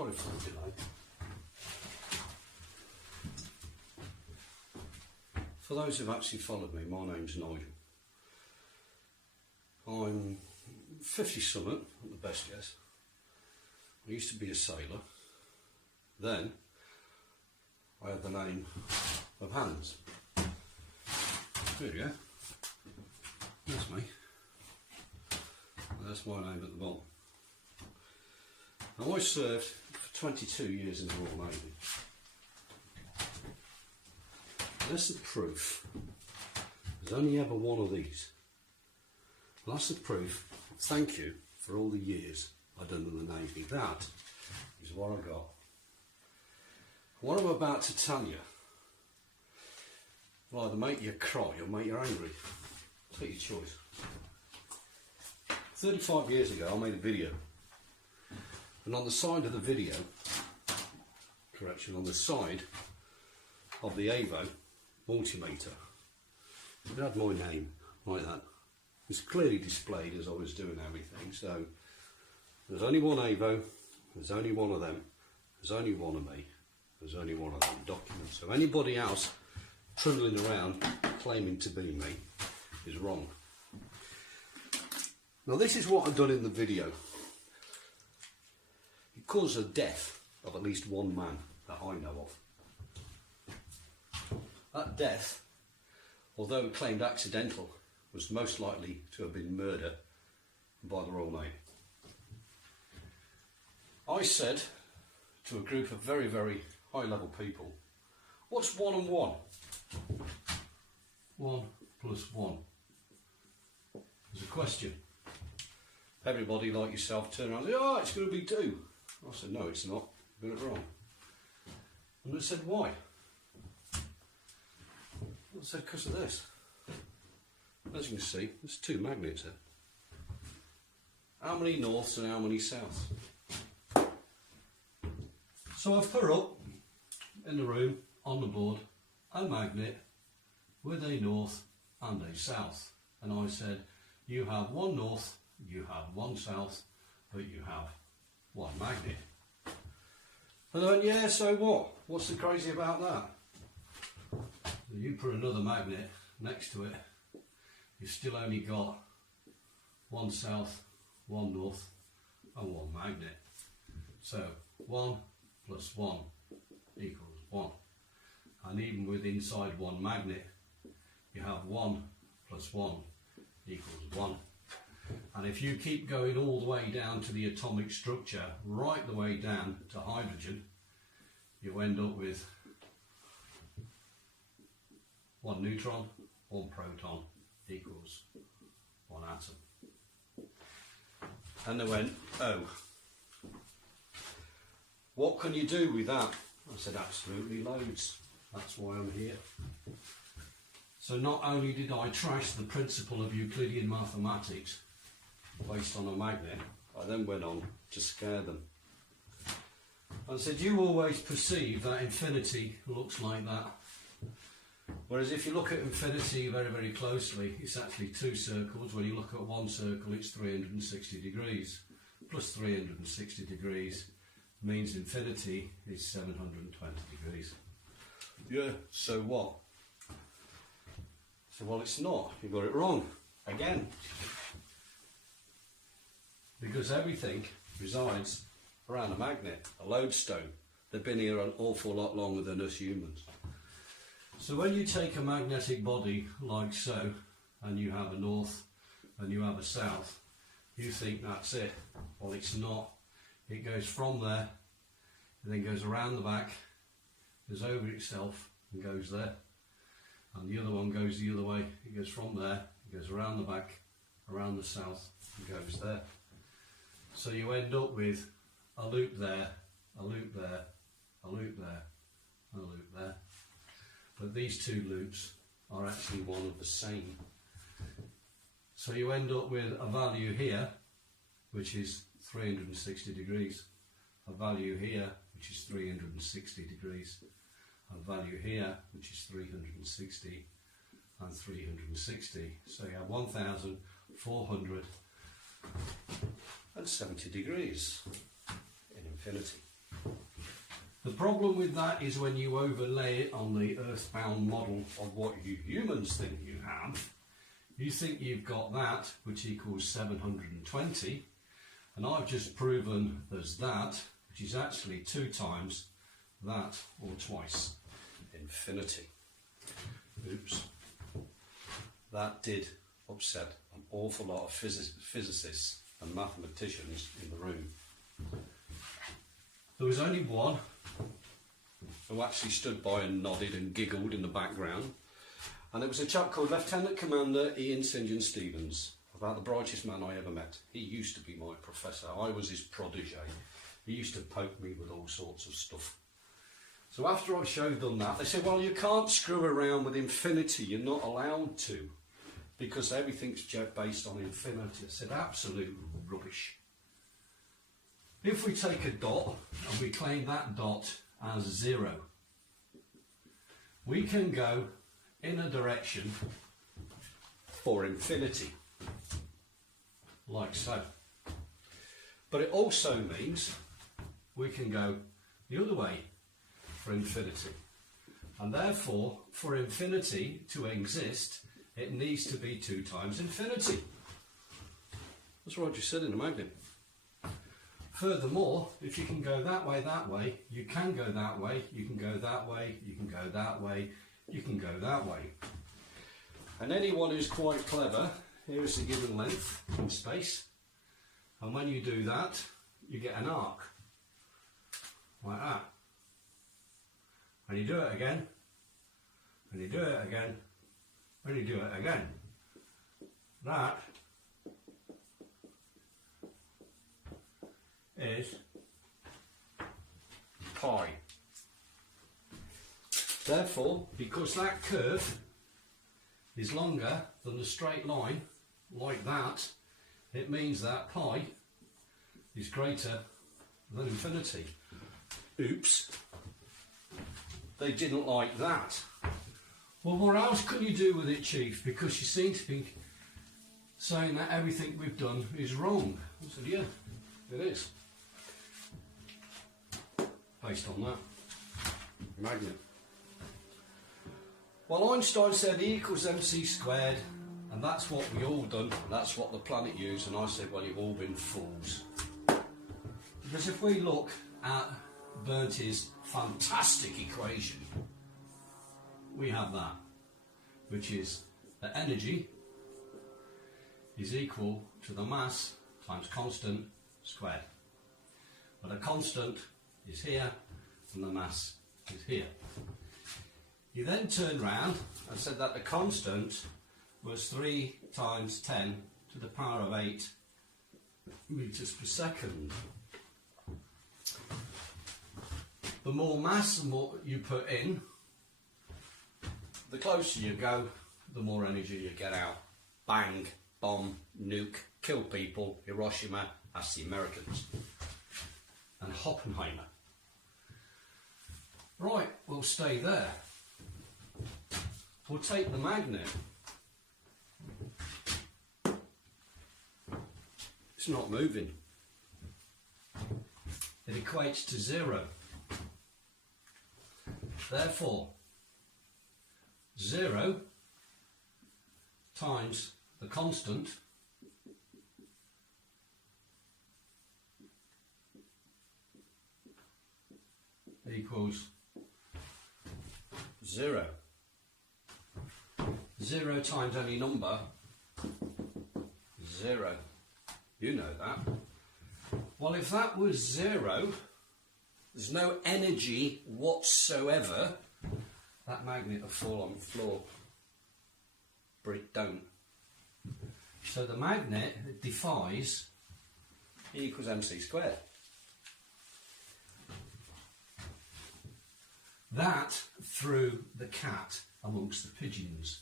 Sorry for the delay. For those who've actually followed me, my name's Nigel. I'm 50 something, at the best guess. I used to be a sailor. Then I had the name of Hans. There you go. That's me. That's my name at the bottom. Now, I served for 22 years in the Royal Navy. That's the proof. There's only ever one of these. And that's the proof. Thank you for all the years I've done in the Navy. That is what I got. What I'm about to tell you will either make you cry or make you angry. Take your choice. 35 years ago I made a video, and on the side of the video, on the side of the Avo multimeter, it had my name like that. It's clearly displayed as I was doing everything. So there's only one Avo, there's only one of them, there's only one of me, there's only one of them documents. So anybody else trundling around claiming to be me is wrong. Now, this is what I've done in the video. It caused the death of at least one man that I know of. That death, although claimed accidental, was most likely to have been murder by the Royal Navy. I said to a group of very, very high level people, what's 1 and 1? 1 plus 1. There's a question. Everybody like yourself turned around and said, oh, it's going to be 2. I said, no, it's not. You got it wrong. And they said, why? I said, because of this. As you can see, there's 2 magnets here. How many norths and how many souths? So I've put up in the room on the board a magnet with a north and a south. And I said, you have 1 north, you have 1 south, but you have 1 magnet. And I went, yeah, so what? What's so crazy about that? You put another magnet next to it, you've still only got 1 south, 1 north, and 1 magnet. So 1 plus 1 equals 1. And even with inside 1 magnet, you have 1 plus 1 equals 1. And if you keep going all the way down to the atomic structure, right the way down to hydrogen, you end up with 1 neutron, 1 proton equals 1 atom. And they went, oh, what can you do with that? I said, absolutely loads. That's why I'm here. So not only did I trash the principle of Euclidean mathematics based on a magnet, I then went on to scare them. I said, you always perceive that infinity looks like that. Whereas if you look at infinity very, very closely, it's actually 2 circles. When you look at 1 circle, it's 360 degrees. Plus 360 degrees means infinity is 720 degrees. Yeah, so what? So, well, it's not. You got it wrong. Again. Because everything resides around a magnet, a lodestone. They've been here an awful lot longer than us humans. So when you take a magnetic body like so, and you have a north and you have a south, you think that's it. Well, it's not. It goes from there, and then goes around the back, goes over itself, and goes there. And the other one goes the other way. It goes from there, it goes around the back, around the south, and goes there. So you end up with a loop there, a loop there, a loop there, and a loop there. But these 2 loops are actually one of the same. So you end up with a value here, which is 360 degrees, a value here, which is 360 degrees, a value here, which is 360, and 360. So you have 1,470 degrees in infinity. The problem with that is when you overlay it on the earthbound model of what you humans think you have, you think you've got that, which equals 720, and I've just proven there's that, which is actually 2 times that, or twice infinity. Oops. That did upset an awful lot of physicists and mathematicians in the room. There was only one who actually stood by and nodded and giggled in the background, and it was a chap called Lieutenant Commander Ian St John Stevens, about the brightest man I ever met. He used to be my professor. I was his protege. He used to poke me with all sorts of stuff. So after I showed them that, they said, well, you can't screw around with infinity. You're not allowed to, because everything's based on infinity. I said, absolute rubbish. If we take a dot and we claim that dot as 0, we can go in a direction for infinity, like so. But it also means we can go the other way for infinity. And therefore, for infinity to exist, it needs to be 2 times infinity. That's what I just said in the magnet. Furthermore, if you can go that way, you can go that way, you can go that way, you can go that way, you can go that way. And anyone who's quite clever, here is the given length in space. And when you do that, you get an arc, like that. And you do it again, and you do it again, and you do it again. That is pi. Therefore, because that curve is longer than the straight line, like that, it means that pi is greater than infinity. Oops. They didn't like that. Well, what else can you do with it, Chief? Because you seem to be saying that everything we've done is wrong. I said, yeah, it is. Based on that magnet. Well, Einstein said E equals mc squared, and that's what we all done, and that's what the planet used, and I said, well, you've all been fools. Because if we look at Bertie's fantastic equation, we have that, which is that energy is equal to the mass times constant squared. But a constant is here and the mass is here. You then turned round and said that the constant was 3 times 10 to the power of 8 meters per second. The more mass and more you put in, the closer you go, the more energy you get out. Bang, bomb, nuke, kill people, Hiroshima, that's the Americans. And Oppenheimer. Right, we'll stay there. We'll take the magnet. It's not moving. It equates to 0. Therefore, 0 times the constant equals 0. 0 times any number, 0. You know that. Well, if that was 0, there's no energy whatsoever, that magnet will fall on the floor. But it don't. So the magnet defies E equals mc squared. That threw the cat amongst the pigeons.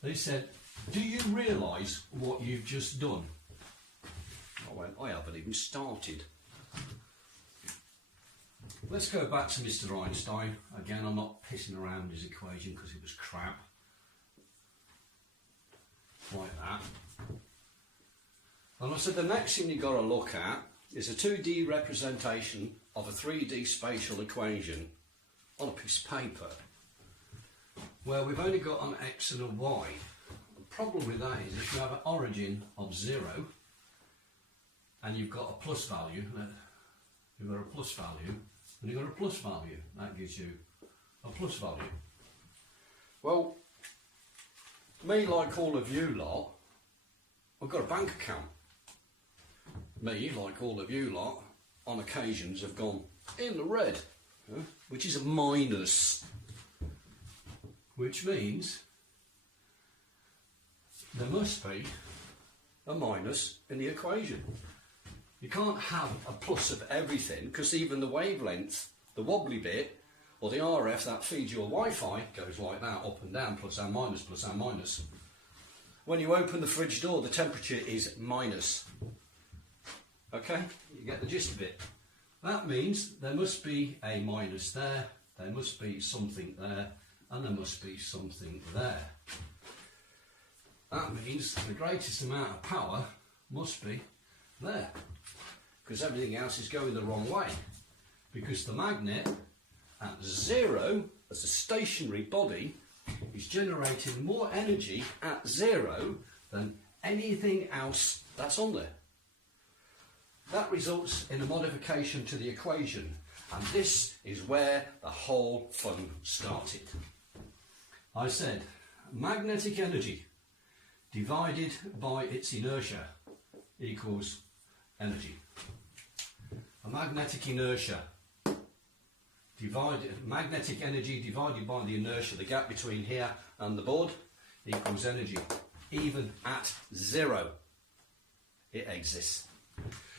They said, do you realise what you've just done? I went, I haven't even started. Let's go back to Mr. Einstein. Again, I'm not pissing around his equation because it was crap. Like that. And I said, the next thing you've got to look at is a 2D representation of a 3D spatial equation on a piece of paper where we've only got an x and a y. The problem with that is if you have an origin of 0 and you've got a plus value, you've got a plus value, and you've got a plus value, that gives you a plus value. Well, me, like all of you lot, I've got a bank account. Me, like all of you lot, on occasions have gone in the red, which is a minus, which means there must be a minus in the equation. You can't have a plus of everything, because even the wavelength, the wobbly bit, or the RF that feeds your Wi-Fi goes like that, up and down, plus and minus, plus and minus. When you open the fridge door, the temperature is minus. Okay, you get the gist of it. That means there must be a minus there, there must be something there, and there must be something there. That means the greatest amount of power must be there, because everything else is going the wrong way. Because the magnet at 0, as a stationary body, is generating more energy at 0 than anything else that's on there. That results in a modification to the equation, and this is where the whole fun started. I said magnetic energy divided by its inertia equals energy. A magnetic inertia magnetic energy divided by the inertia, the gap between here and the board, equals energy. Even at 0, it exists.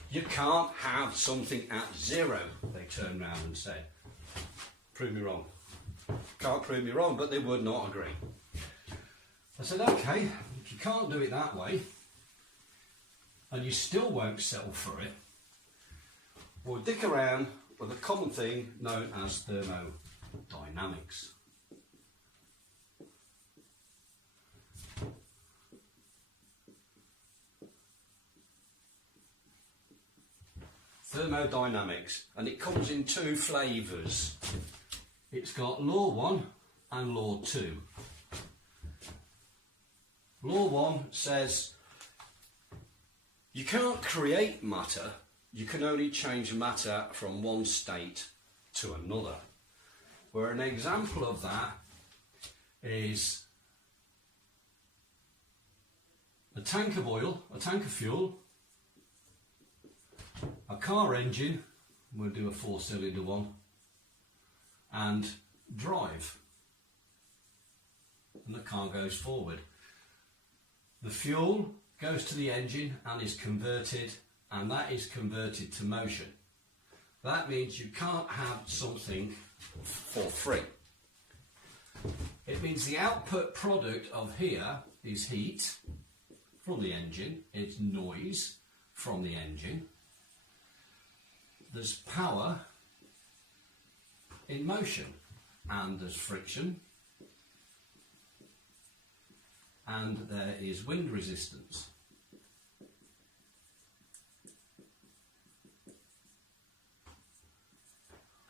You can't have something at 0, they turned round and said. Prove me wrong. Can't prove me wrong, but they would not agree. I said, okay, if you can't do it that way, and you still won't settle for it, we'll dick around with a common thing known as thermodynamics. Thermodynamics, and it comes in 2 flavours. It's got law 1 and law 2. Law 1 says you can't create matter, you can only change matter from one state to another. Where an example of that is a tank of oil, a tank of fuel, a car engine, we'll do a 4-cylinder one, and drive, and the car goes forward. The fuel goes to the engine and is converted, and that is converted to motion. That means you can't have something for free. It means the output product of here is heat from the engine, it's noise from the engine, there's power in motion, and there's friction, and there is wind resistance.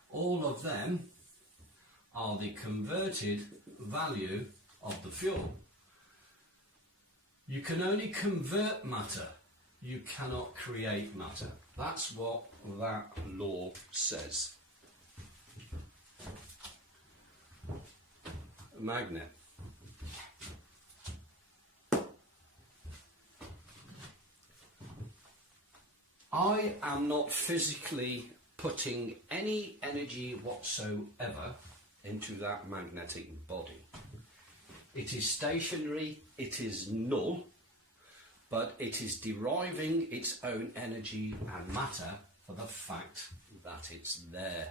All of them are the converted value of the fuel. You can only convert matter, you cannot create matter. That's what that law says. A magnet. I am not physically putting any energy whatsoever into that magnetic body. It is stationary, it is null, but it is deriving its own energy and matter for the fact that it's there.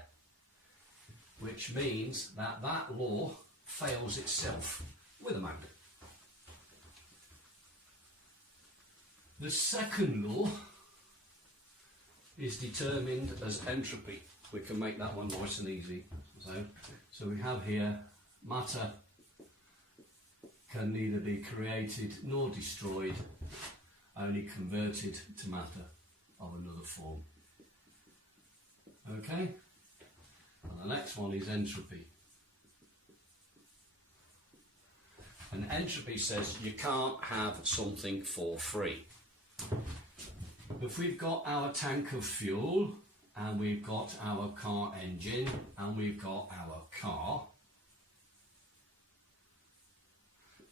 Which means that that law fails itself with a magnet. The second law is determined as entropy. We can make that one nice and easy. So we have here matter can neither be created nor destroyed, only converted to matter of another form. Okay? And the next one is entropy. And entropy says you can't have something for free. If we've got our tank of fuel, and we've got our car engine, and we've got our car,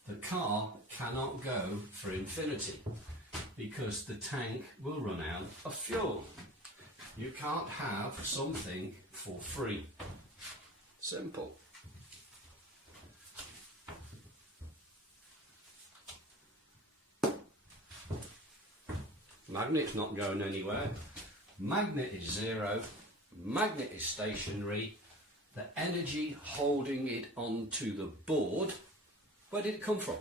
the car cannot go for infinity because the tank will run out of fuel. You can't have something for free. Simple. Magnet's not going anywhere. Magnet is zero. Magnet is stationary. The energy holding it onto the board, where did it come from?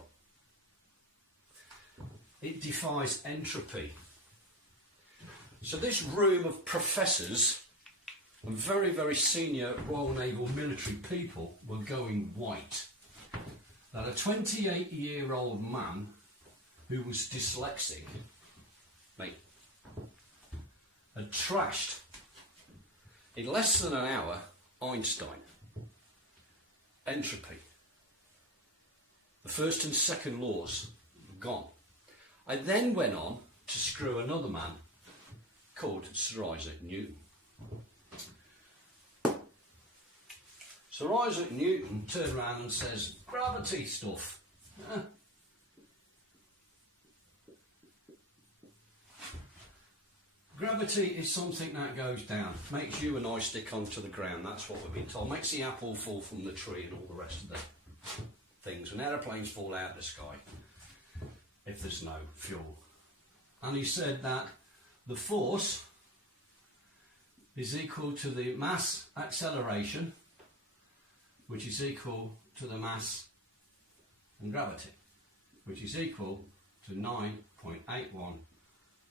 It defies entropy. So this room of professors and very, very senior Royal Naval military people were going white. That a 28-year-old man who was dyslexic, mate, had trashed in less than an hour Einstein, entropy. The first and second laws gone. I then went on to screw another man called Sir Isaac Newton. Sir Isaac Newton turned around and says, gravity stuff. Gravity is something that goes down, makes you and I stick onto the ground, that's what we've been told. Makes the apple fall from the tree and all the rest of the things. When aeroplanes fall out of the sky, if there's no fuel. And he said that the force is equal to the mass acceleration, which is equal to the mass and gravity, which is equal to 9.81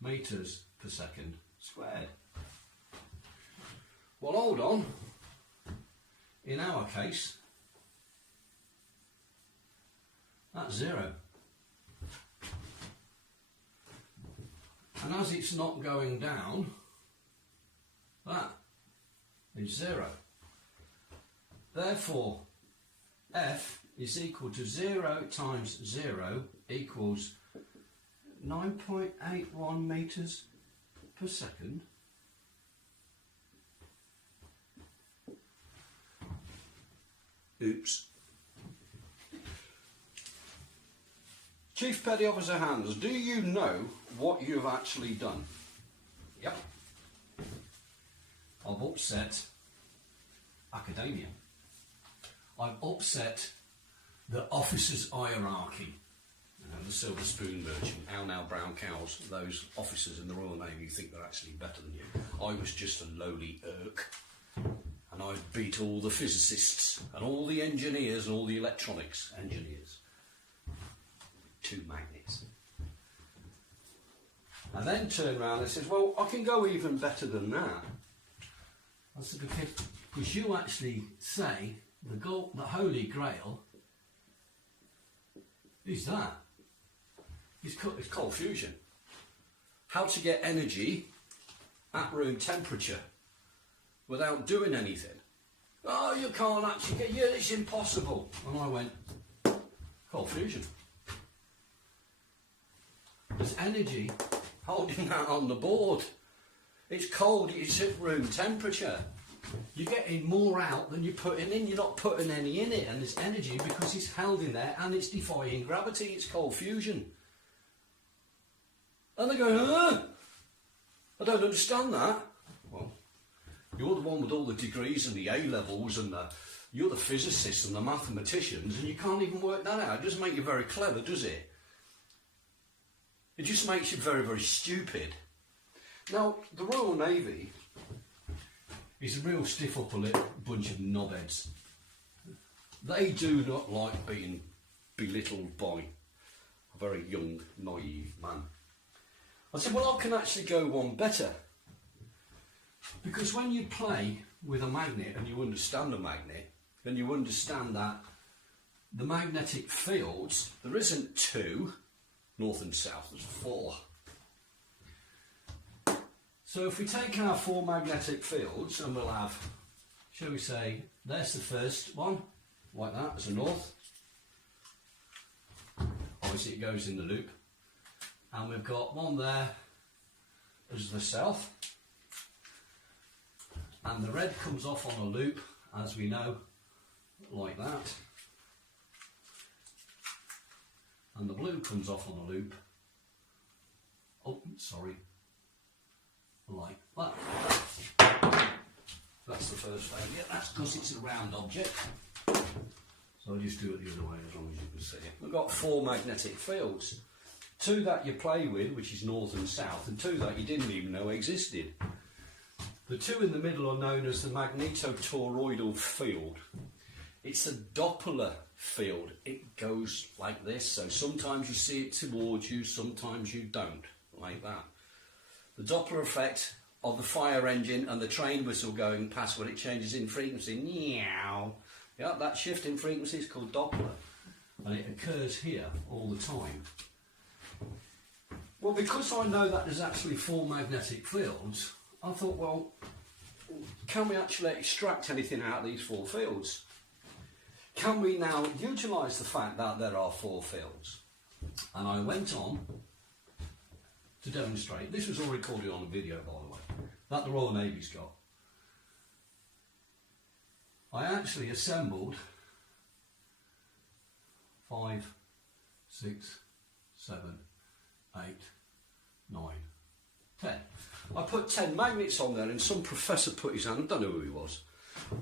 metres per second squared. Well, hold on. In our case, that's zero. And as it's not going down, that is zero. Therefore, F is equal to 0 times 0 equals 9.81 metres per second. Oops. Chief Petty Officer Hans, do you know what you've actually done? Yep. I've upset academia. I've upset the officers' hierarchy. You know, the silver spoon merchant, how now brown cows, those officers in the Royal Navy who think they're actually better than you. I was just a lowly irk. And I beat all the physicists and all the engineers and all the electronics engineers. 2 magnets. And then turned around and said, well, I can go even better than that. I said, because you actually say the Holy Grail is that. It's cold fusion. How to get energy at room temperature without doing anything. Oh, you can't actually get, yeah, it's impossible. And I went, cold fusion. There's energy holding that on the board. It's cold, it's at room temperature. You're getting more out than you're putting in. You're not putting any in it, and there's energy because it's held in there and it's defying gravity. It's cold fusion. And they go, I don't understand that. Well, you're the one with all the degrees and the A-levels and you're the physicists and the mathematicians, and you can't even work that out. It doesn't make you very clever, does it? It just makes you very, very stupid. Now, the Royal Navy is a real stiff upper lip bunch of knobheads. They do not like being belittled by a very young, naive man. I said, well, I can actually go one better. Because when you play with a magnet and you understand a magnet, then you understand that the magnetic fields, there isn't 2, north and south, there's 4. So if we take our four magnetic fields, and we'll have, shall we say, there's the first one, like that, as a north. Obviously it goes in the loop. And we've got one there as the south. And the red comes off on a loop, as we know, like that. And the blue comes off on a loop, oh, sorry, like that. That's the first failure. That's because it's a round object. So I'll just do it the other way as long as you can see it. We've got four magnetic fields. Two that you play with, which is north and south, and two that you didn't even know existed. The two in the middle are known as the magnetotoroidal field. It's a Doppler field. It goes like this, so sometimes you see it towards you, sometimes you don't, like that. The Doppler effect of the fire engine and the train whistle going past when it changes in frequency, meow. Yeah, that shift in frequency is called Doppler, and it occurs here all the time. Well, because I know that there's actually four magnetic fields, I thought, well, can we actually extract anything out of these four fields? Can we now utilise the fact that there are four fields? And I went on to demonstrate, this was all recorded on a video by the way, that the Royal Navy's got. I actually assembled 5, 6, 7, 8, 9, 10. I put 10 magnets on there and some professor put his hand, I don't know who he was.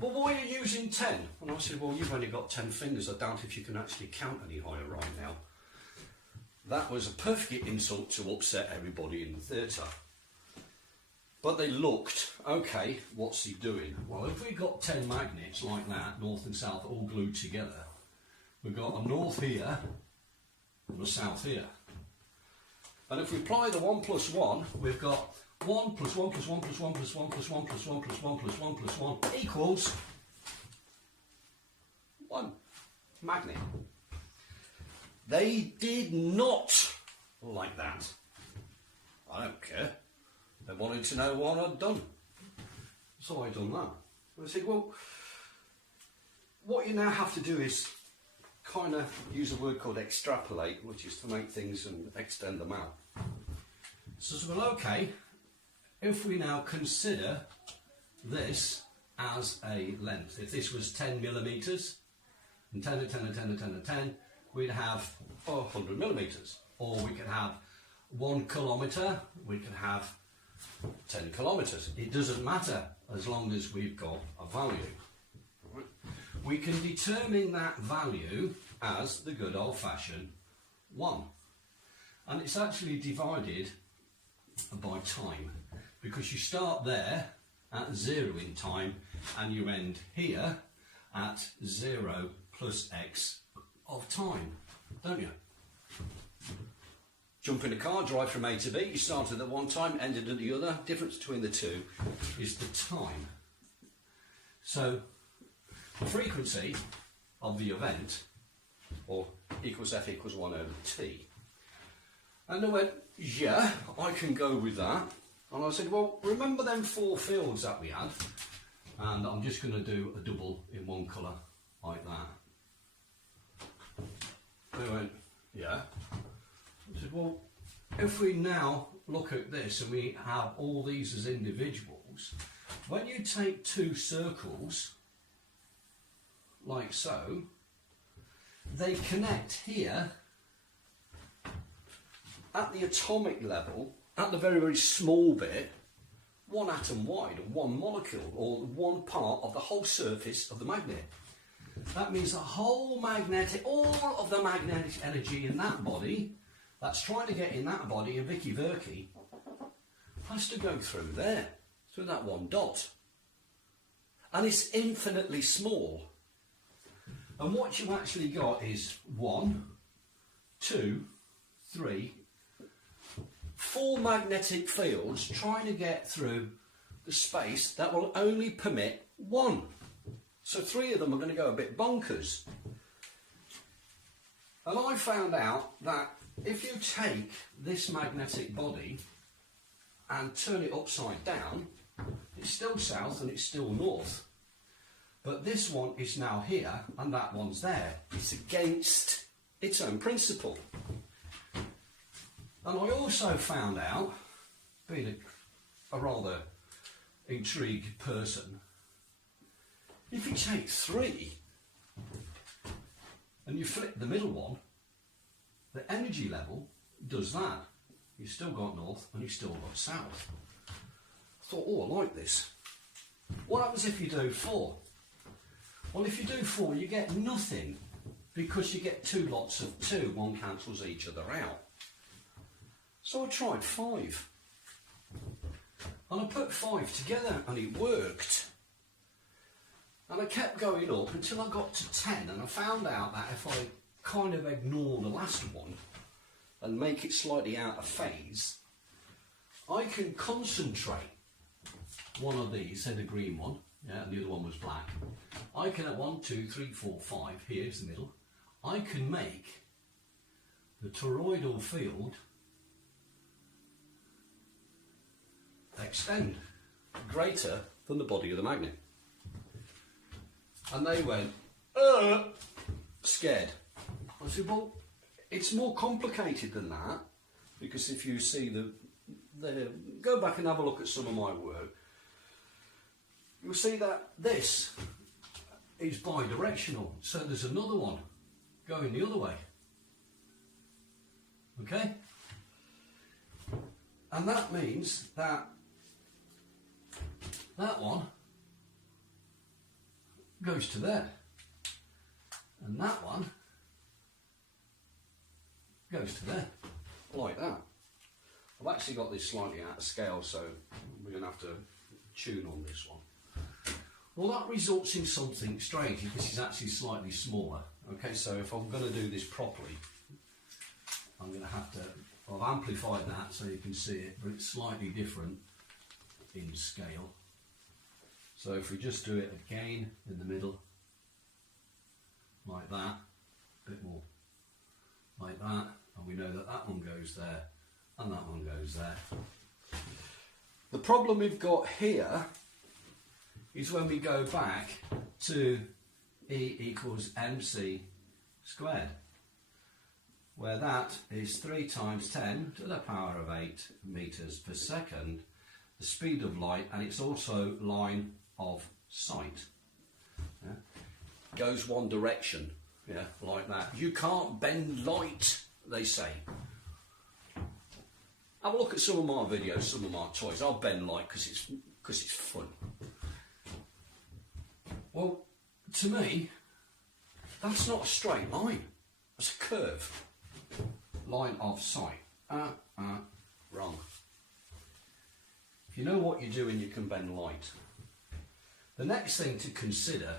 Well, why are you using 10? And I said, well, you've only got 10 fingers. I doubt if you can actually count any higher right now. That was a perfect insult to upset everybody in the theatre. But they looked, okay, what's he doing? Well, if we got 10 magnets like that, north and south, all glued together, we've got a north here and a south here. And if we apply the 1 plus 1, we've got 1 plus 1 plus 1 plus 1 plus 1 plus 1 plus 1 plus 1 plus 1 plus 1 equals 1 magnet. They did not like that. I don't care. They wanted to know what I'd done. So I done that. I said, well, what you now have to do is kind of use a word called extrapolate, which is to make things and extend them out. So, well, okay, if we now consider this as a length, if this was 10 millimetres, and 10 and 10 and 10 and 10 and 10, we'd have 100 millimetres. Or we could have 1 kilometre, we could have 10 kilometres. It doesn't matter as long as we've got a value. We can determine that value as the good old-fashioned 1. And it's actually divided by time, because you start there at 0 in time and you end here at 0 plus x of time, don't you? Jump in a car, drive from A to B, you started at one time, ended at the other. Difference between the two is the time. So the frequency of the event, or equals F equals 1 over T. And I went, yeah, I can go with that. And I said, well, remember them 4 fields that we had? And I'm just going to do a double in one colour, like that. They went, yeah. I said, well, if we now look at this and we have all these as individuals, when you take 2 circles, like so, they connect here at the atomic level, at the very, very small bit, 1 atom wide, or 1 molecule, or 1 part of the whole surface of the magnet. That means the whole magnetic, all of the magnetic energy in that body, that's trying to get in that body, in Vicky Verky, has to go through there, through that 1 dot. And it's infinitely small. And what you actually got is 1, 2, 3, 4 magnetic fields trying to get through the space that will only permit 1. So 3 of them are going to go a bit bonkers. And I found out that if you take this magnetic body and turn it upside down, it's still south and it's still north. But this one is now here and that one's there. It's against its own principle. And I also found out, being a rather intrigued person, if you take 3 and you flip the middle one, the energy level does that. You've still got north and you've still got south. I thought, oh, I like this. What happens if you do 4? Well, if you do 4, you get nothing, because you get 2 lots of 2. One cancels each other out. So I tried 5. And I put 5 together and it worked. And I kept going up until I got to 10, and I found out that if I kind of ignore the last one and make it slightly out of phase, I can concentrate one of these, say the green one, yeah, and the other one was black. I can at 1, 2, 3, 4, 5, here's the middle, I can make the toroidal field extend greater than the body of the magnet. And they went, scared. I said, well, it's more complicated than that, because if you see go back and have a look at some of my work, you'll see that this is bidirectional. So there's another one going the other way. Okay? And that means that that one goes to there, and that one goes to there, like that. I've actually got this slightly out of scale, so we're going to have to tune on this one. Well, that results in something strange. This is actually slightly smaller. Okay, so if I'm going to do this properly, I'm going to have to, I've amplified that so you can see it, but it's slightly different in scale. So if we just do it again in the middle, like that, a bit more like that, and we know that that one goes there and that one goes there. The problem we've got here is when we go back to E equals mc squared, where that is 3 times 10 to the power of 8 meters per second, the speed of light, and it's also line of sight. Yeah? Goes one direction, yeah, like that. You can't bend light, they say. Have a look at some of my videos, some of my toys. I'll bend light because it's fun. Well, to me, that's not a straight line. It's a curve. Line of sight. Wrong. If you know what you're doing, you can bend light. The next thing to consider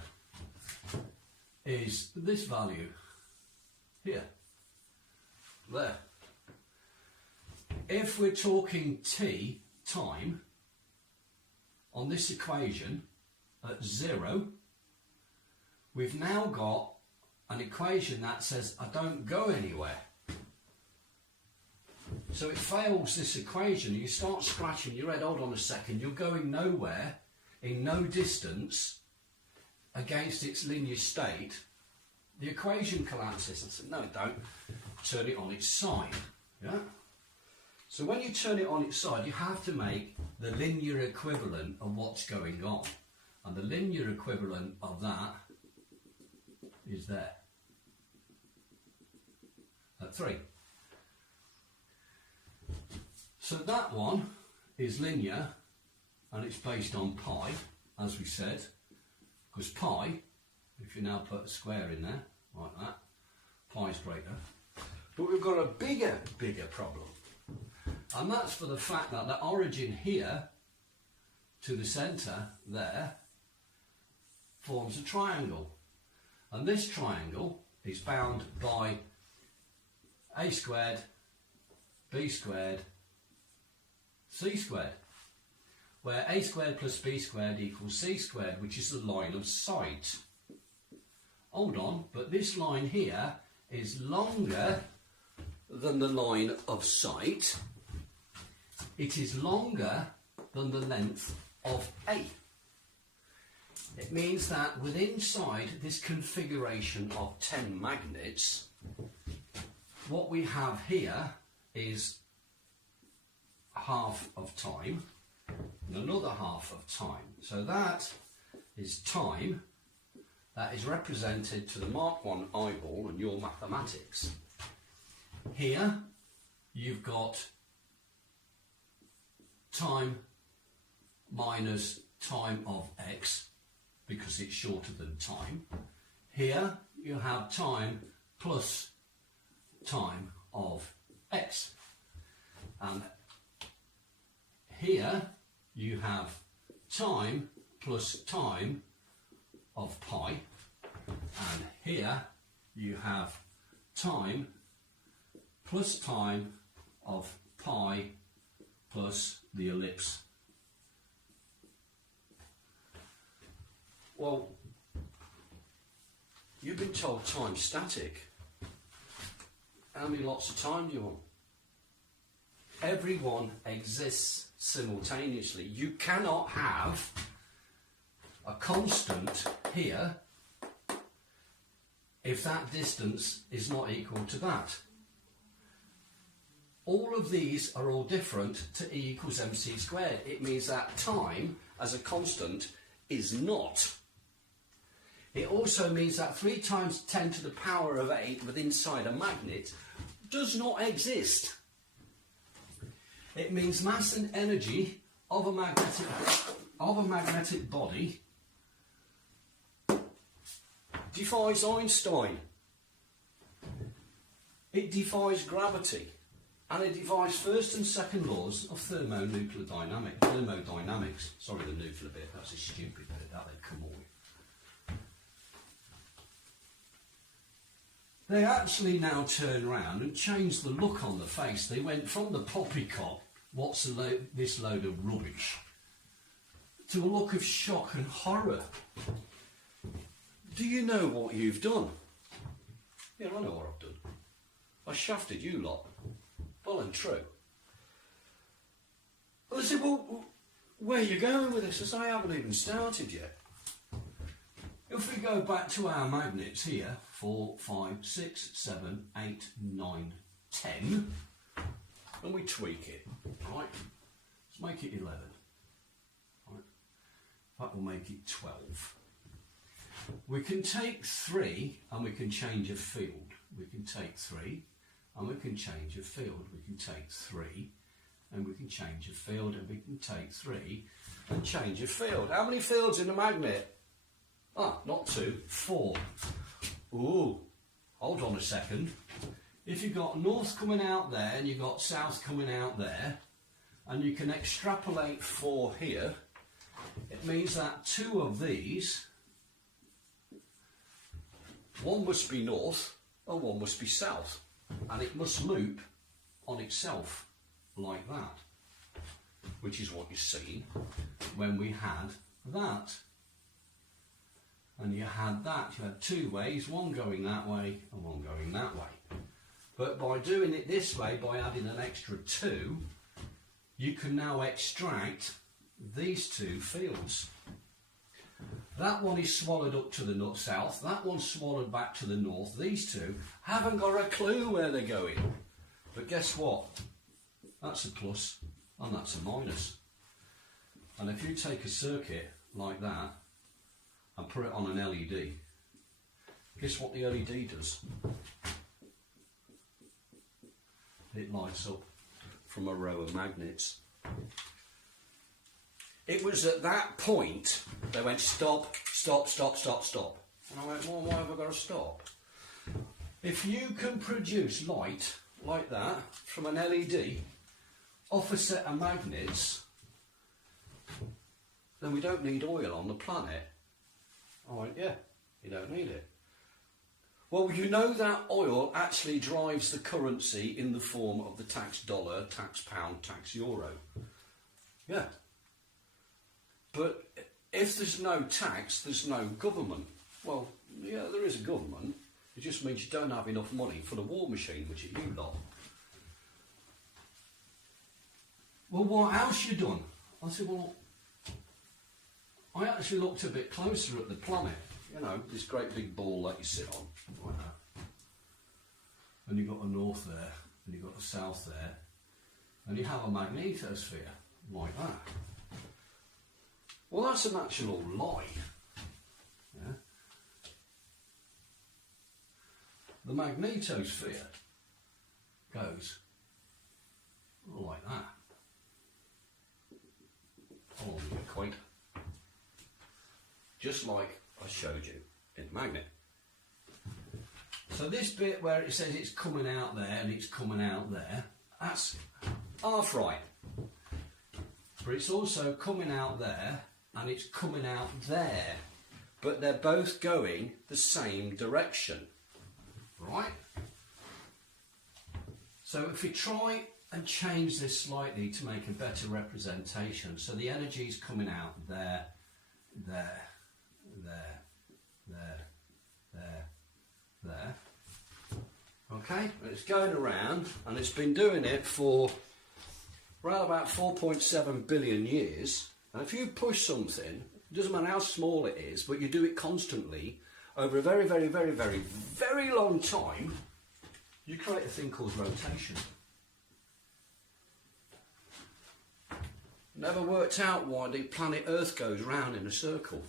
is this value here, there. If we're talking t, time, on this equation at 0, we've now got an equation that says I don't go anywhere. So it fails this equation. You start scratching your head, hold on a second, you're going nowhere, in no distance, against its linear state. The equation collapses. I said, no, don't. Turn it on its side. Yeah? So when you turn it on its side, you have to make the linear equivalent of what's going on. And the linear equivalent of that is there. At 3. So that one is linear, and it's based on pi, as we said, because pi, if you now put a square in there, like that, pi is greater. But we've got a bigger problem. And that's for the fact that the origin here to the centre there forms a triangle. And this triangle is bound by a squared, b squared, c squared, where a squared plus b squared equals c squared, which is the line of sight. Hold on, but this line here is longer than the line of sight, it is longer than the length of A. It means that within inside this configuration of 10 magnets, what we have here is half of time and another half of time. So that is time that is represented to the Mark 1 eyeball and your mathematics. Here you've got time minus time of x, because it's shorter than time. Here you have time plus time of x. And here you have time plus time of pi. And here you have time plus time of pi plus the ellipse. Well, you've been told time's static. How many lots of time do you want? Everyone exists simultaneously. You cannot have a constant here if that distance is not equal to that. All of these are all different to E equals mc squared. It means that time as a constant is not. It also means that 3 times 10 to the power of 8 with inside a magnet does not exist. It means mass and energy of a magnetic body defies Einstein. It defies gravity. And it defies first and second laws of thermodynamics. Sorry, the nuclear bit, that's a stupid bit, that they've come all. They actually now turn around and change the look on the face. They went from the poppycock, what's this load of rubbish, to a look of shock and horror. Do you know what you've done? Yeah, I know what I've done. I shafted you lot. Well and true. I said, well, where are you going with this? I said, I haven't even started yet. If we go back to our magnets here, 4, 5, 6, 7, 8, 9, 10, and we tweak it, right? Let's make it 11. Right? That will make it 12. We can take 3 and we can change a field. We can take 3 and we can change a field. We can take 3 and we can change a field, and we can take 3 and change a field. How many fields in a magnet? Ah, not 2, 4. Ooh, hold on a second. If you've got north coming out there and you've got south coming out there, and you can extrapolate 4 here, it means that 2 of these, one must be north and one must be south, and it must loop on itself like that, which is what you've seen when we had that. And you had that, you had 2 ways, one going that way and one going that way. But by doing it this way, by adding an extra 2, you can now extract these 2 fields. That one is swallowed up to the north south, that one's swallowed back to the north. These 2 haven't got a clue where they're going. But guess what? That's a plus and that's a minus. And if you take a circuit like that and put it on an LED, guess what the LED does? It lights up from a row of magnets. It was at that point they went stop, stop, stop, stop, stop. And I went, well, why have I got to stop? If you can produce light like that from an LED off a set of magnets, then we don't need oil on the planet. I went, yeah, you don't need it. Well, you know that oil actually drives the currency in the form of the tax dollar, tax pound, tax euro. Yeah. But if there's no tax, there's no government. Well, yeah, there is a government. It just means you don't have enough money for the war machine, which is you lot. well, what else you done? I said, well, I actually looked a bit closer at the planet. You know, this great big ball that you sit on, like that. And you've got the north there, and you've got the south there, and you have a magnetosphere, like that. Well, that's an actual lie. Yeah? The magnetosphere goes like that, along the equator. Just like I showed you in the magnet. So this bit where it says it's coming out there and it's coming out there, that's half right. But it's also coming out there and it's coming out there. But they're both going the same direction. Right? So if we try and change this slightly to make a better representation, so the energy is coming out there, there, there, there, there, there. Okay, and it's going around, and it's been doing it for around about 4.7 billion years. And if you push something, it doesn't matter how small it is, but you do it constantly over a very, very, very, very, very long time, you create a thing called rotation. Never worked out why the planet Earth goes round in a circle.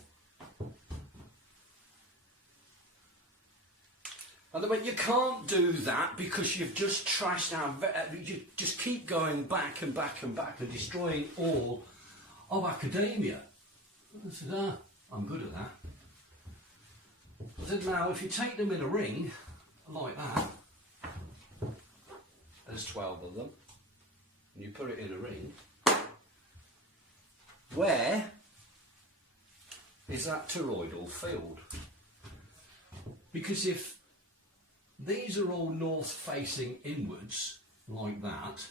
And they went, you can't do that because you've just trashed our... You just keep going back and back and back and destroying all of academia. I said, I'm good at that. I said, now, if you take them in a ring, like that, there's 12 of them, and you put it in a ring, where is that toroidal field? Because if these are all north facing inwards, like that,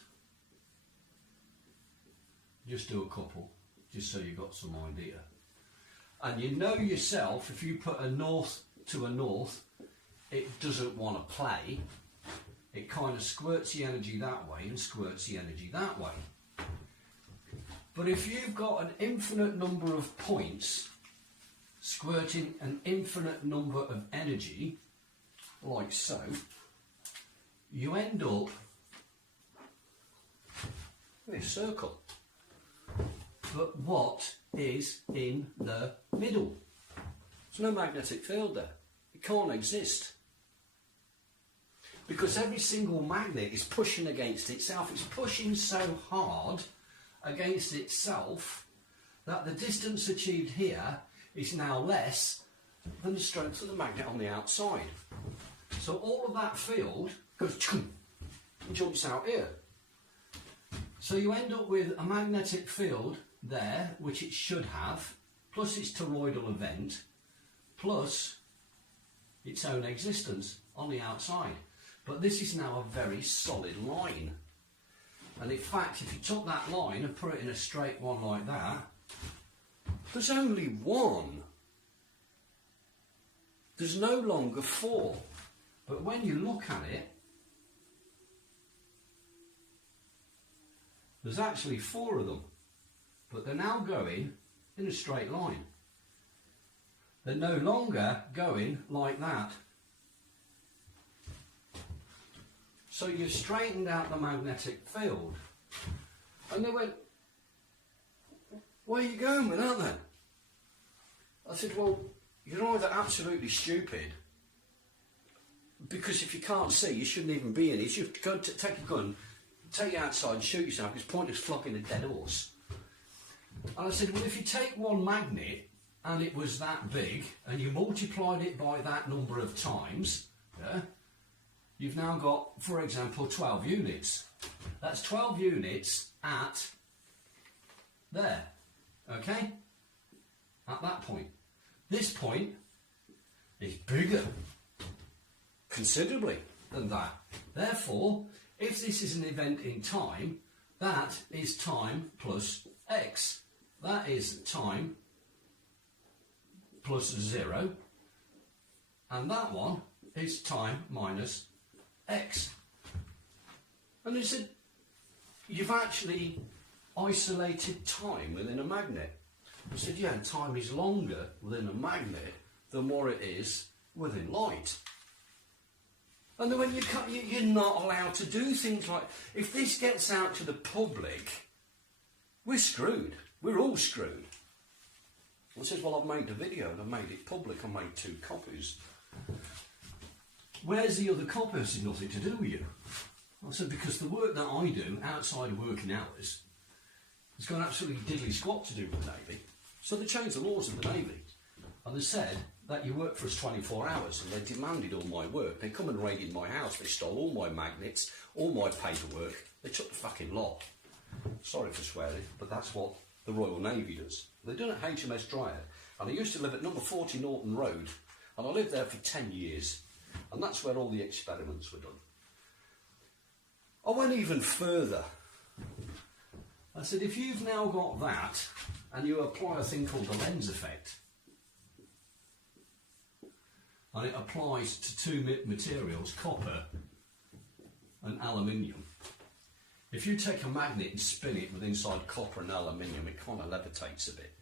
just do a couple, just so you've got some idea. And you know yourself, if you put a north to a north, it doesn't want to play. It kind of squirts the energy that way and squirts the energy that way. But if you've got an infinite number of points squirting an infinite number of energy, like so, you end up with a circle. But what is in the middle? There's no magnetic field there. It can't exist. Because every single magnet is pushing against itself. It's pushing so hard against itself that the distance achieved here is now less than the strength of the magnet on the outside. So all of that field goes and jumps out here. So you end up with a magnetic field there, which it should have, plus its toroidal event, plus its own existence on the outside. But this is now a very solid line. And in fact, if you took that line and put it in a straight one like that, there's only one. There's no longer four. But when you look at it, there's actually four of them. But they're now going in a straight line. They're no longer going like that. So you've straightened out the magnetic field. And they went, where are you going with that then? I said, well, you're either absolutely stupid, because if you can't see, you shouldn't even be in it. You should go take a gun, take it outside and shoot yourself, because it's pointless flogging a dead horse. And I said, well, if you take one magnet and it was that big and you multiplied it by that number of times, yeah, you've now got, for example, 12 units. That's 12 units at there, okay? At that point. This point is bigger, considerably, than that. Therefore, if this is an event in time, that is time plus x. That is time plus 0, and that one is time minus x. And they said, you've actually isolated time within a magnet. I said, yeah, time is longer within a magnet than what it is within light. And then when you're not allowed to do things like, if this gets out to the public, we're screwed. We're all screwed. I says, well, I've made a video and I've made it public. I made 2 copies. Where's the other copy? I said, nothing to do with you. I said, because the work that I do outside of working hours has got absolutely diddly squat to do with the Navy. So they changed the laws of the Navy. And they said that you work for us 24 hours, and they demanded all my work. They come and raided my house. They stole all my magnets, all my paperwork. They took the fucking lot. Sorry for swearing, but that's what the Royal Navy does. They're done at HMS Dryad, and I used to live at number 40 Norton Road, and I lived there for 10 years, and that's where all the experiments were done. I went even further. I said, if you've now got that, and you apply a thing called the lens effect, and it applies to 2 materials, copper and aluminium. If you take a magnet and spin it with inside copper and aluminium, it kind of levitates a bit.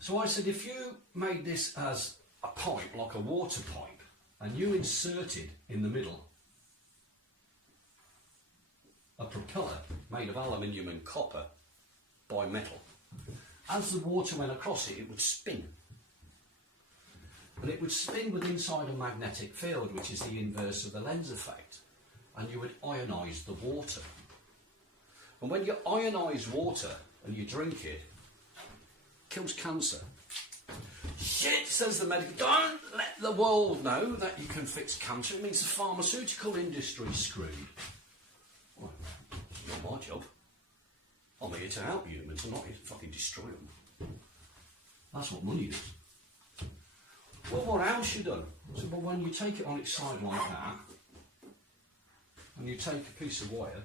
So I said, if you made this as a pipe, like a water pipe, and you inserted in the middle a propeller made of aluminium and copper bimetal, as the water went across it, it would spin. And it would spin with inside a magnetic field, which is the inverse of the lens effect. And you would ionise the water. And when you ionise water and you drink it, it kills cancer. Shit, says the medical, don't let the world know that you can fix cancer. It means the pharmaceutical industry's screwed. Well, it's not my job. I'm here to help humans, I'm not here to fucking destroy them. That's what money does. Well, what else you done? I said, well, when you take it on its side like that, and you take a piece of wire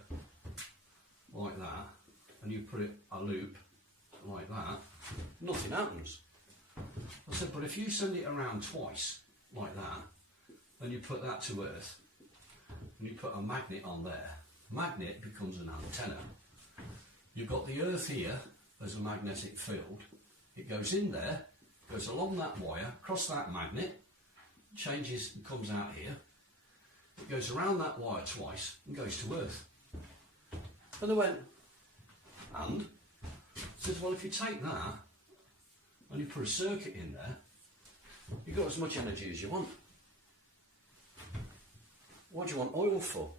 like that, and you put it a loop like that, nothing happens. I said, but if you send it around twice like that, and you put that to Earth, and you put a magnet on there, magnet becomes an antenna. You've got the Earth here as a magnetic field. It goes in there, goes along that wire, across that magnet, changes and comes out here. It goes around that wire twice and goes to Earth. And they went, and? I said, well, if you take that and you put a circuit in there, you've got as much energy as you want. What do you want oil for?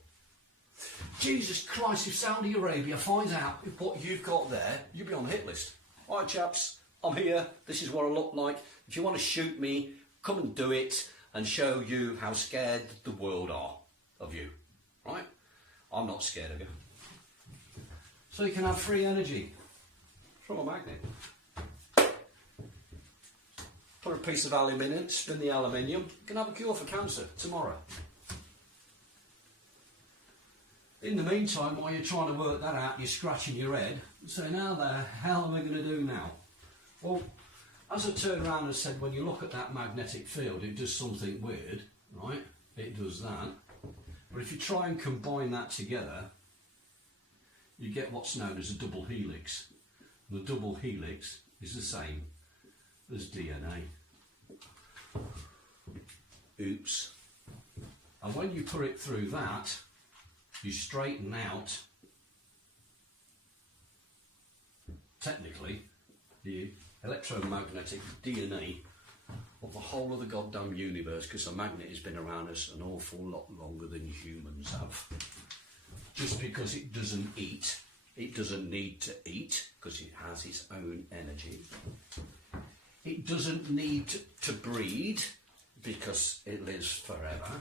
Jesus Christ, if Saudi Arabia finds out what you've got there, you'll be on the hit list. All right, chaps, I'm here. This is what I look like. If you want to shoot me, come and do it and show you how scared the world are of you. Right? I'm not scared of you. So you can have free energy from a magnet. Put a piece of aluminium, spin the aluminium, you can have a cure for cancer tomorrow. In the meantime, while you're trying to work that out, you're scratching your head and saying, how the hell am I going to do now? Well, as I turned around and said, when you look at that magnetic field, it does something weird, right? It does that. But if you try and combine that together, you get what's known as a double helix. And the double helix is the same as DNA. Oops. And when you put it through that, you straighten out, technically, the electromagnetic DNA of the whole of the goddamn universe, because a magnet has been around us an awful lot longer than humans have. Just because it doesn't eat, it doesn't need to eat, because it has its own energy. It doesn't need to breed, because it lives forever.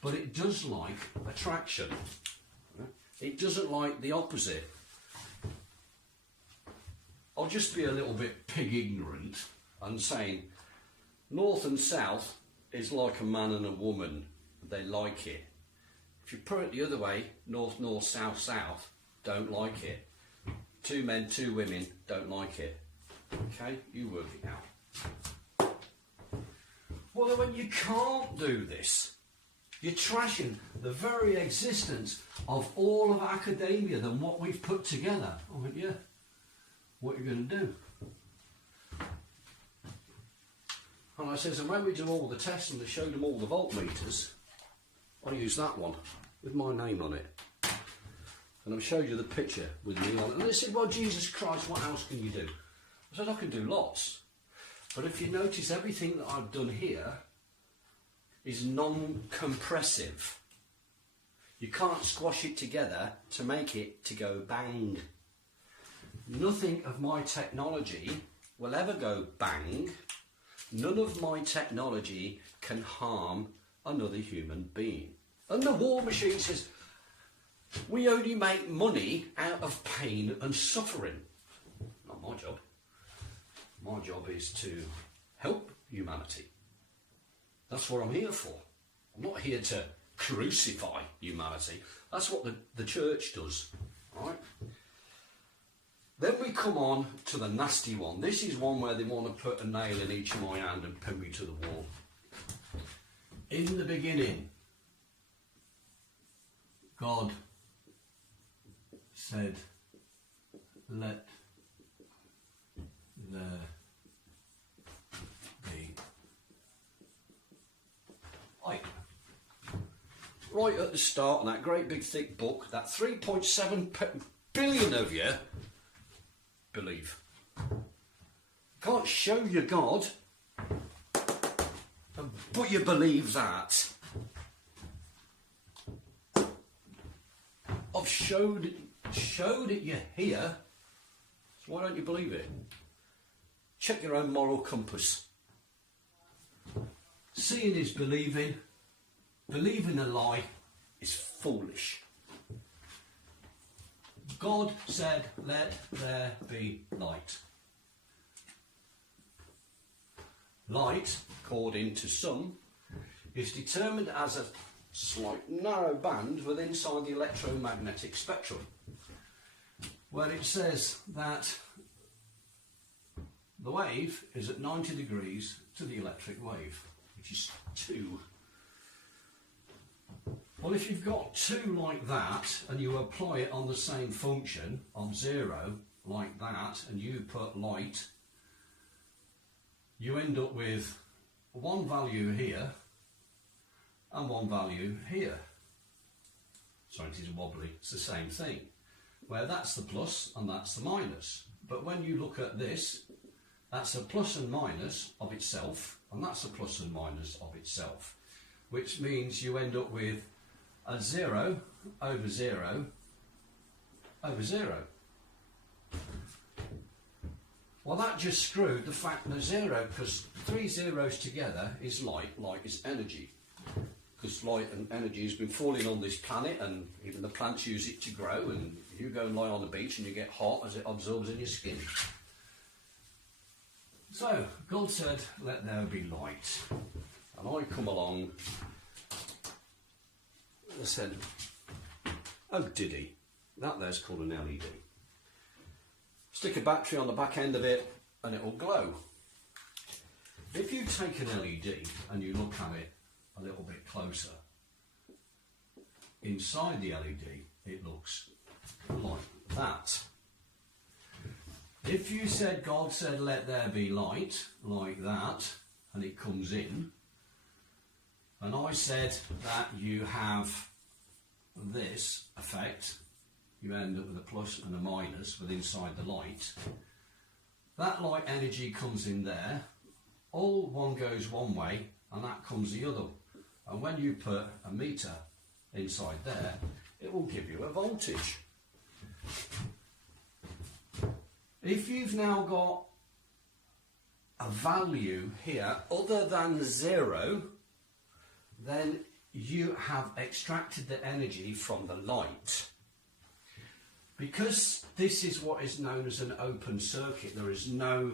But it does like attraction. It doesn't like the opposite. I'll just be a little bit pig ignorant and saying north and south is like a man and a woman. They like it. If you put it the other way, north, north, south, south, don't like it. 2 men, 2 women, don't like it. Okay, you work it out. Well, when you can't do this, You're trashing the very existence of all of academia than what we've put together. I went, yeah, what are you going to do? And I says, and when we do all the tests and they showed them all the voltmeters, I use that one with my name on it. And I've showed you the picture with me on it. And they said, well, Jesus Christ, what else can you do? I said, I can do lots. But if you notice, everything that I've done here is non-compressive. You can't squash it together to make it to go bang. Nothing of my technology will ever go bang. None of my technology can harm another human being. And the war machine says, we only make money out of pain and suffering. Not my job. My job is to help humanity. That's what I'm here for. I'm not here to crucify humanity. That's what the church does. Right? Then we come on to the nasty one. This is one where they want to put a nail in each of my hand and pin me to the wall. In the beginning, God said, let there be light. Right at the start of that great big thick book, that 3.7 billion of you believe. Can't show you God, but you believe that. I've showed it you here, so why don't you believe it? Check your own moral compass. Seeing is believing. Believing a lie is foolish. God said, let there be light. Light, according to some, is determined as a slight narrow band within inside the electromagnetic spectrum, where it says that the wave is at 90 degrees to the electric wave, which is 2. Well, if you've got 2 like that and you apply it on the same function of 0 like that and you put light, you end up with one value here and one value here. Sorry, it is wobbly. It's the same thing, where that's the plus and that's the minus. But when you look at this, that's a plus and minus of itself, and that's a plus and minus of itself, which means you end up with a 0 over 0 over 0. Well, that just screwed the fact that 0, because 3 zeros together is light. Light is energy. Because light and energy has been falling on this planet, and even the plants use it to grow, and you go and lie on the beach and you get hot as it absorbs in your skin. So, God said, let there be light. And I come along and I said, oh, did he? That there's called an LED. Stick a battery on the back end of it and it will glow. If you take an LED and you look at it a little bit closer, inside the LED it looks like that. If you said, God said, let there be light, like that, and it comes in, and I said that you have this effect, you end up with a plus and a minus with inside the light. That light energy comes in there, all one goes one way, and that comes the other. And when you put a meter inside there, it will give you a voltage. If you've now got a value here other than 0, then you have extracted the energy from the light. Because this is what is known as an open circuit, there is no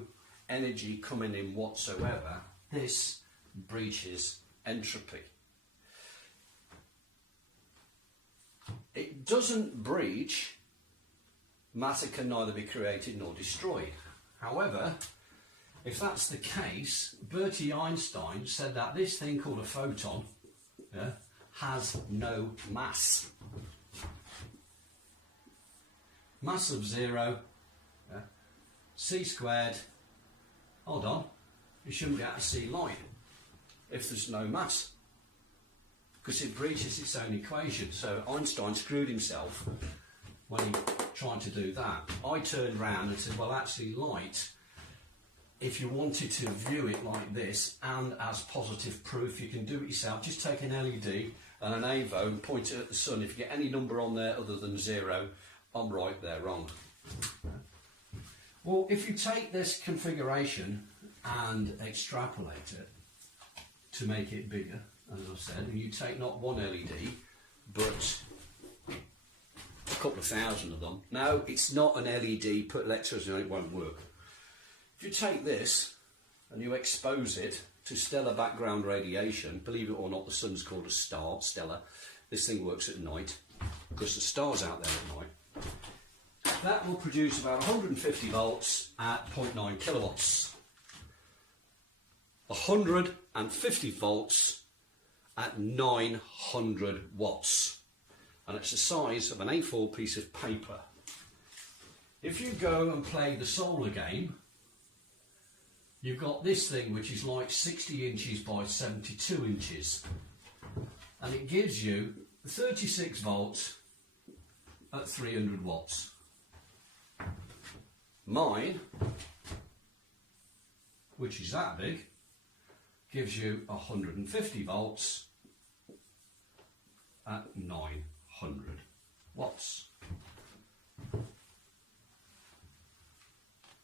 energy coming in whatsoever, this breaches entropy. It doesn't breach. Matter can neither be created nor destroyed. However, if that's the case, Bertie Einstein said that this thing called a photon has no mass. Mass of 0, c squared, hold on, you shouldn't be able to see light if there's no mass, because it breaches its own equation. So Einstein screwed himself when he tried to do that. I turned round and said, well, actually light, if you wanted to view it like this and as positive proof, you can do it yourself. Just take an LED and an AVO and point it at the sun. If you get any number on there other than 0, I'm right, they're wrong. Well, if you take this configuration and extrapolate it to make it bigger, as I said, and you take not one LED, but a couple of thousand of them. No, it's not an LED, put electricity on it, won't work. If you take this and you expose it to stellar background radiation, believe it or not, the sun's called a star, stellar. This thing works at night because the star's out there at night. That will produce about 150 volts at 0.9 kilowatts. 150 volts at 900 watts. And it's the size of an A4 piece of paper. If you go and play the solar game, you've got this thing which is like 60 inches by 72 inches. And it gives you 36 volts at 300 watts. Mine, which is that big, gives you 150 volts at 900 watts.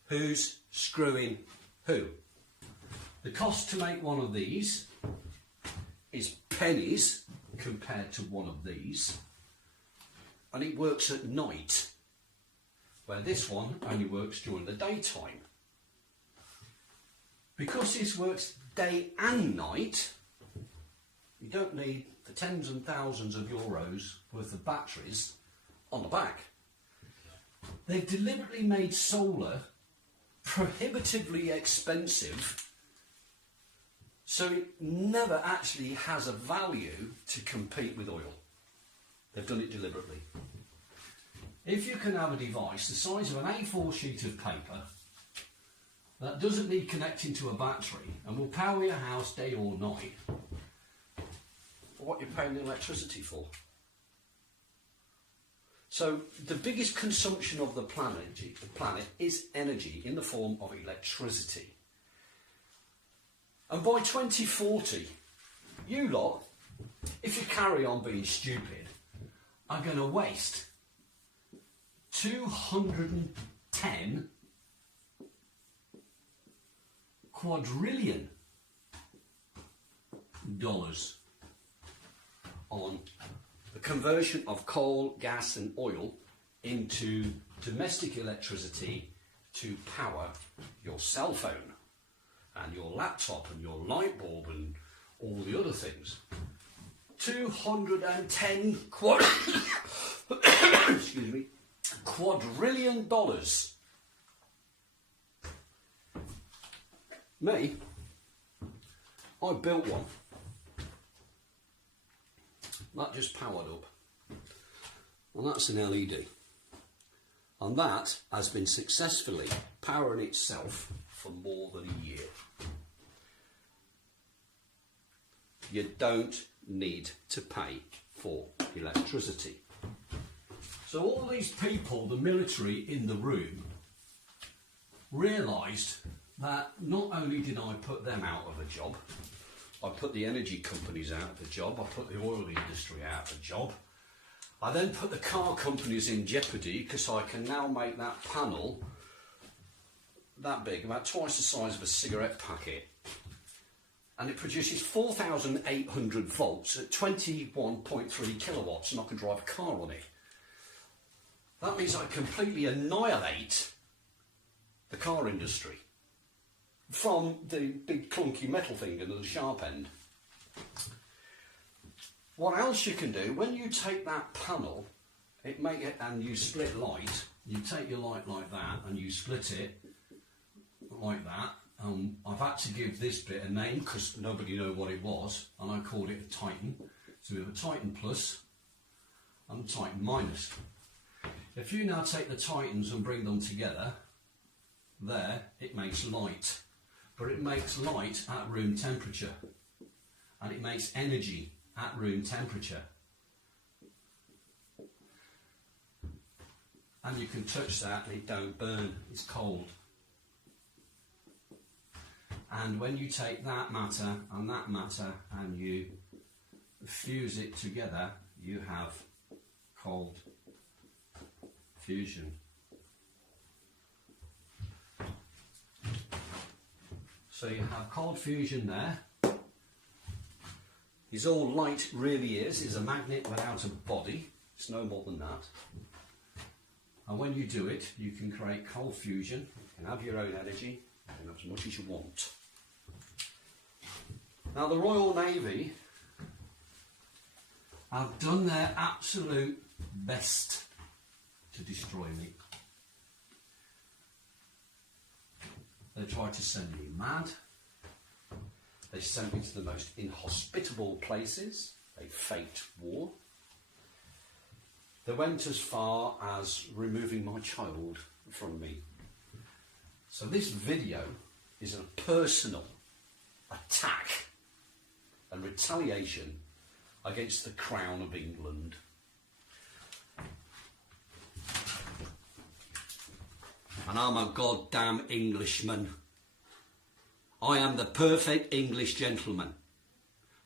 Who's screwing who? The cost to make one of these is pennies compared to one of these, and it works at night, where this one only works during the daytime. Because this works day and night, you don't need the tens and thousands of euros worth of batteries on the back. They've deliberately made solar prohibitively expensive, so it never actually has a value to compete with oil. They've done it deliberately. If you can have a device the size of an A4 sheet of paper that doesn't need connecting to a battery and will power your house day or night, what you're paying the electricity for. So the biggest consumption of the planet is energy in the form of electricity. And by 2040, you lot, if you carry on being stupid, are going to waste 210 quadrillion dollars on the conversion of coal, gas and oil into domestic electricity to power your cell phone and your laptop and your light bulb and all the other things. 210 excuse me, quadrillion dollars. Me, I built one. That just powered up. And that's an LED. And that has been successfully powering itself for more than a year. You don't need to pay for electricity. So all these people, the military in the room, realised that not only did I put them out of a job, I put the energy companies out of a job, I put the oil industry out of a job, I then put the car companies in jeopardy because I can now make that panel that big, about twice the size of a cigarette packet, and it produces 4,800 volts at 21.3 kilowatts, and I can drive a car on it. That means I completely annihilate the car industry from the big clunky metal thing and the sharp end. What else you can do, when you take that panel and you split light, you take your light like that and you split it like that. I've had to give this bit a name because nobody knew what it was, and I called it a Titan. So we have a Titan plus and a Titan minus. If you now take the Titans and bring them together, there it makes light. But it makes light at room temperature. And it makes energy at room temperature. And you can touch that and it don't burn, it's cold. And when you take that matter and you fuse it together, you have cold fusion. So you have cold fusion there. Is all light really is a magnet without a body. It's no more than that. And when you do it, you can create cold fusion. You can have your own energy and as much as you want. Now the Royal Navy have done their absolute best to destroy me. They tried to send me mad. They sent me to the most inhospitable places. They faked war. They went as far as removing my child from me. So this video is a personal attack and retaliation against the Crown of England. And I'm a goddamn Englishman. I am the perfect English gentleman.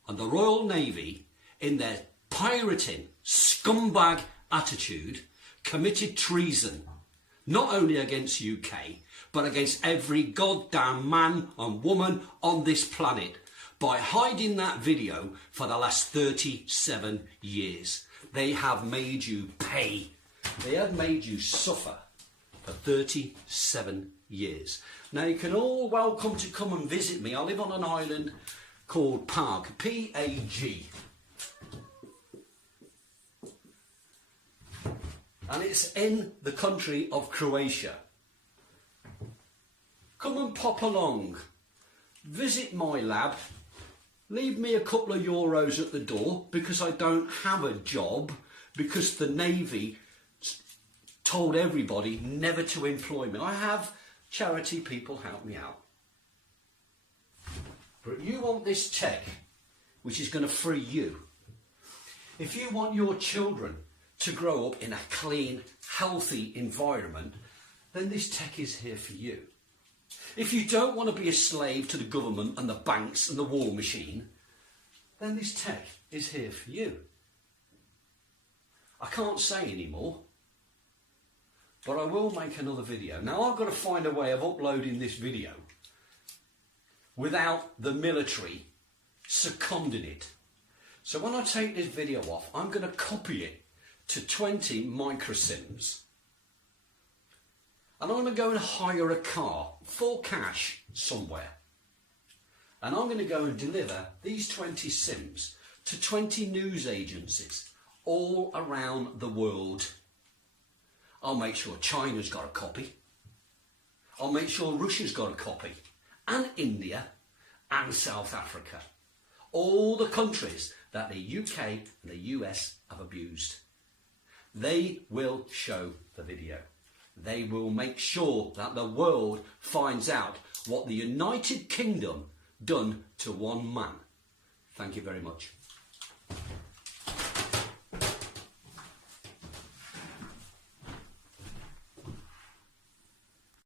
And the Royal Navy, in their pirating, scumbag attitude, committed treason, not only against UK, but against every goddamn man and woman on this planet, by hiding that video for the last 37 years. They have made you pay. They have made you suffer for 37 years. Now you can all welcome to come and visit me. I live on an island called Pag, P-A-G. And it's in the country of Croatia. Come and pop along. Visit my lab. Leave me a couple of euros at the door because I don't have a job, because the Navy told everybody never to employ me. I have charity people help me out. But you want this tech, which is going to free you. If you want your children to grow up in a clean, healthy environment, then this tech is here for you. If you don't want to be a slave to the government and the banks and the war machine, then this tech is here for you. I can't say anymore, but I will make another video. Now I've got to find a way of uploading this video without the military seconding it. So when I take this video off, I'm going to copy it to 20 microsims. And I'm going to go and hire a car for cash somewhere. And I'm going to go and deliver these 20 sims to 20 news agencies all around the world. I'll make sure China's got a copy. I'll make sure Russia's got a copy. And India and South Africa. All the countries that the UK and the US have abused. They will show the video. They will make sure that the world finds out what the United Kingdom done to one man. Thank you very much.